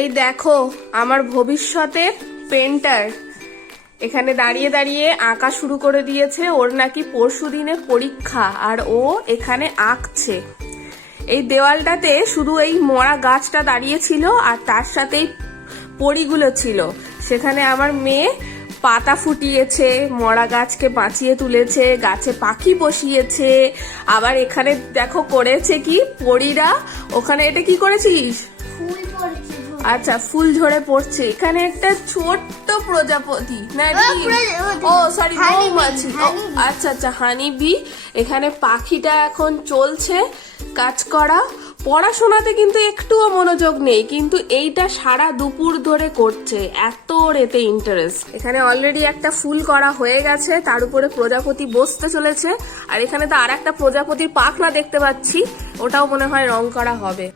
এই দেখো আমার ভবিষ্যতের পেন্টার এখানে দাঁড়িয়ে দাঁড়িয়ে আঁকা শুরু করে দিয়েছে। ওর নাকি পরশুদিনে পরীক্ষা আর ও এখানে আঁকছে। এই দেওয়ালটাতে শুধু এই মরা গাছটা দাঁড়িয়ে ছিল আর তার সাথেই পরিগুলো ছিল। সেখানে আমার মেয়ে পাতা ফুটিয়েছে, মরা গাছকে বাঁচিয়ে তুলেছে, গাছে পাখি বসিয়েছে। আবার এখানে দেখো করেছে কি পরীরা। ওখানে এটা কি করেছিস? ফুল পড়ছে। আচ্ছা, ফুল ঝরে পড়ছে। এখানে একটা ছোট্ট প্রজাপতি না, ও সরি মৌমাছি। আচ্ছা আচ্ছা, হানি বি। এখানে পাখিটা এখন চলছে কাজ করা। পড়াশোনাতে কিন্তু একটুও মনোযোগ নেই, কিন্তু এইটা সারা দুপুর ধরে করছে, এত এতে ইন্টারেস্ট। এখানে অলরেডি একটা ফুল করা হয়ে গেছে, তার উপরে প্রজাপতি বসতে চলেছে। আর এখানে তো আর একটা প্রজাপতির পাখনা দেখতে পাচ্ছি, ওটাও মনে হয় রং করা হবে।